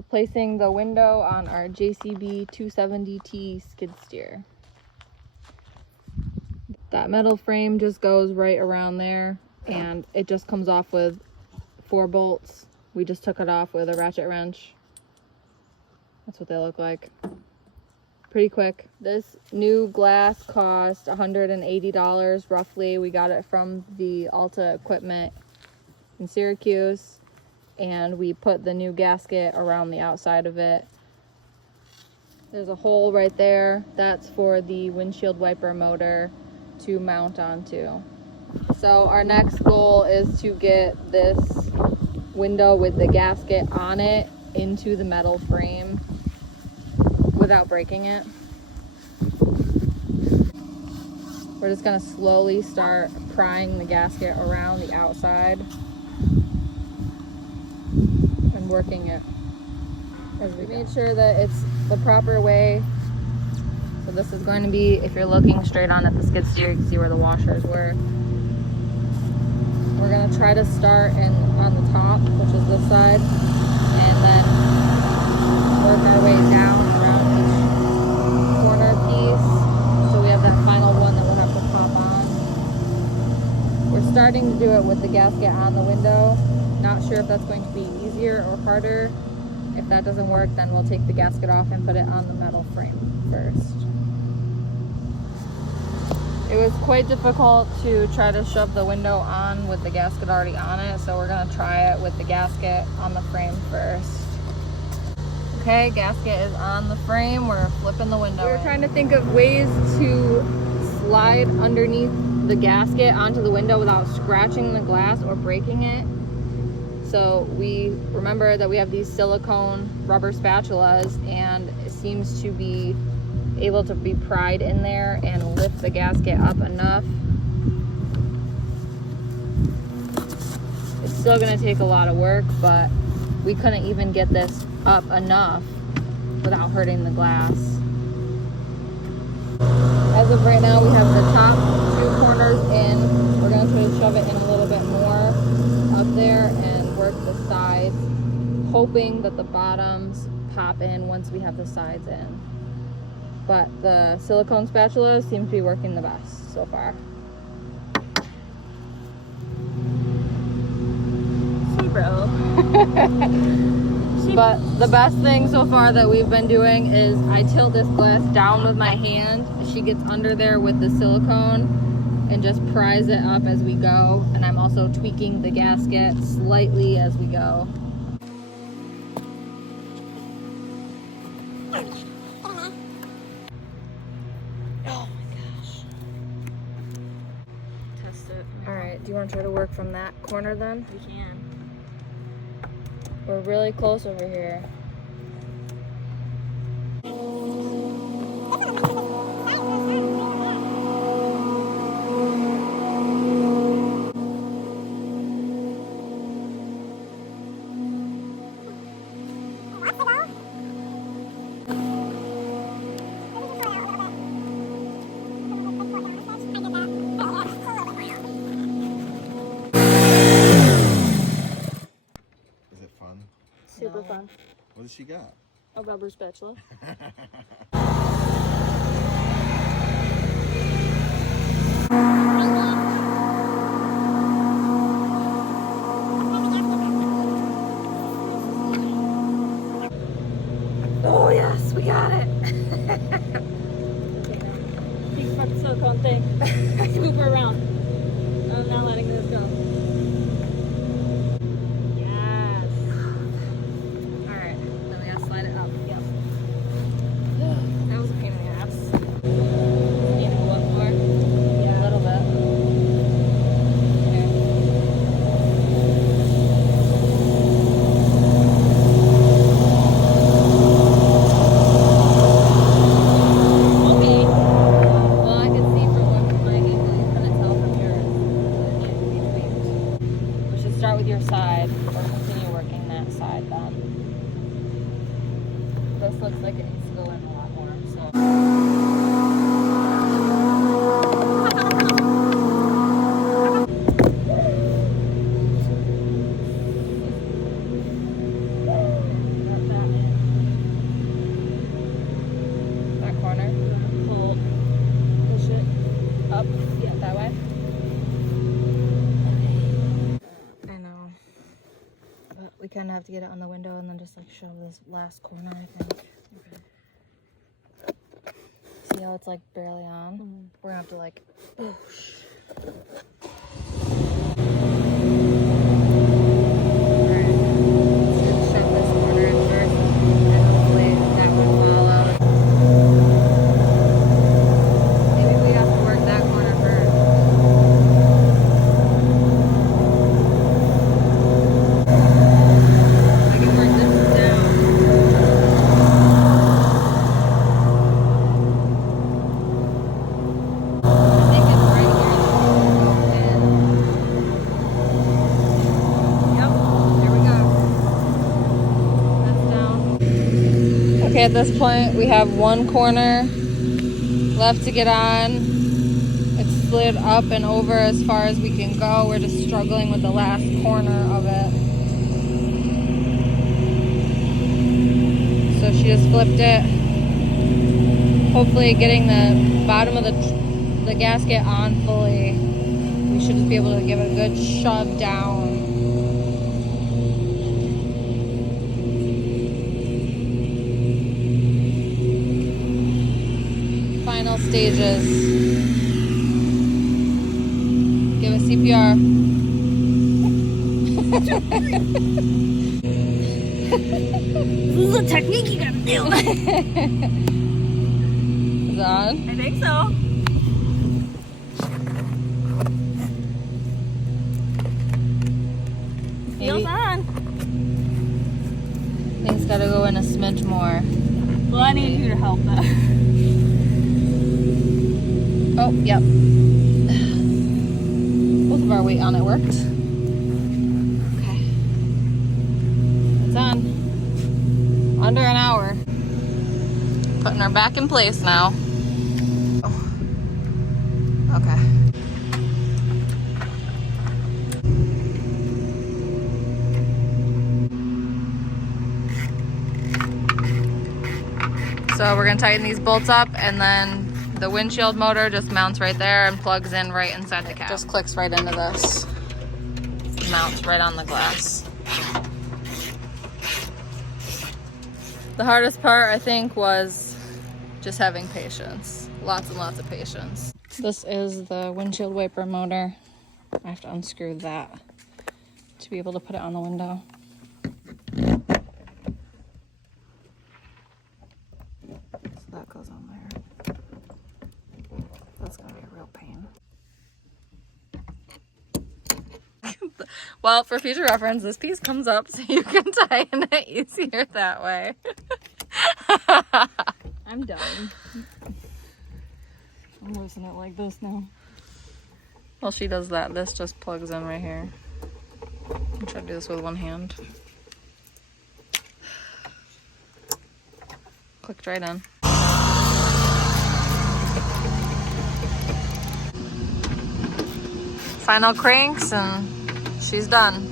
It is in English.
replacing the window on our JCB 270T skid steer. That metal frame just goes right around there, and it just comes off with 4 bolts. We just took it off with a ratchet wrench. That's what they look like. Pretty quick. This new glass cost $180 roughly. We got it from the Alta Equipment in Syracuse, and we put the new gasket around the outside of it. There's a hole right there. That's for the windshield wiper motor to mount onto. So our next goal is to get this window with the gasket on it into the metal frame without breaking it. We're just gonna slowly start prying the gasket around the outside and working it as we made sure that it's the proper way. So this is going to be, if you're looking straight on at the skid steer, you can see where the washers were. We're gonna try to start on the top, which is this side, and then work our way down around each corner piece. So we have that final one that we'll have to pop on. We're starting to do it with the gasket on the window. Not sure if that's going to be easier or harder. If that doesn't work, then we'll take the gasket off and put it on the metal frame first. It was quite difficult to try to shove the window on with the gasket already on it, so we're gonna try it with the gasket on the frame first. Okay, gasket is on the frame. We're flipping the window. We're trying to think of ways to slide underneath the gasket onto the window without scratching the glass or breaking it. So we remember that we have these silicone rubber spatulas, and it seems to be able to be pried in there and lift the gasket up enough. It's still gonna take a lot of work, but we couldn't even get this up enough without hurting the glass. As of right now, we have the top 2 corners in. We're gonna try to shove it in a little bit more up there and work the sides, hoping that the bottoms pop in once we have the sides in. But the silicone spatulas seem to be working the best so far. Hey, bro. But the best thing so far that we've been doing is I tilt this glass down with my hand. She gets under there with the silicone and just pries it up as we go. And I'm also tweaking the gasket slightly as we go. Alright, do you want to try to work from that corner then? We can. We're really close over here. Super fun. What does she got? A rubber spatula. Oh yes, we got it! Big fucking silicone thing. Scoop her around. I'm not letting this go. Start with your side or continue working that side then. This looks like it needs to go in a lot more, so. Got that have to get it on the window and then just like shove this last corner, I think. Okay. See how it's like barely on? Mm-hmm. We're gonna have to like, whoosh. Okay, at this point we have one corner left to get on. It's slid up and over as far as we can go. We're just struggling with the last corner of it. So she just flipped it. Hopefully getting the bottom of the gasket on fully. We should just be able to give it a good shove down. Final stages. Give it CPR. This is a technique you gotta do. Is it on? I think so. Feels on. I think it's gotta go in a smidge more. Well, I need you to help that. Oh, yep. Both of our weight on it worked. Okay. It's on. Under an hour. Putting her back in place now. Oh. Okay. So we're gonna tighten these bolts up, and then the windshield motor just mounts right there and plugs in right inside the cab. Just clicks right into this. Mounts right on the glass. The hardest part, I think, was just having patience. Lots and lots of patience. This is the windshield wiper motor. I have to unscrew that to be able to put it on the window. So that goes on there. That's gonna be a real pain. Well, for future reference, this piece comes up so you can tighten it easier that way. I'm done. I'm loosening it like this now. Well, she does that. This just plugs in right here. I'll try to do this with one hand. Clicked right in. Final cranks and she's done.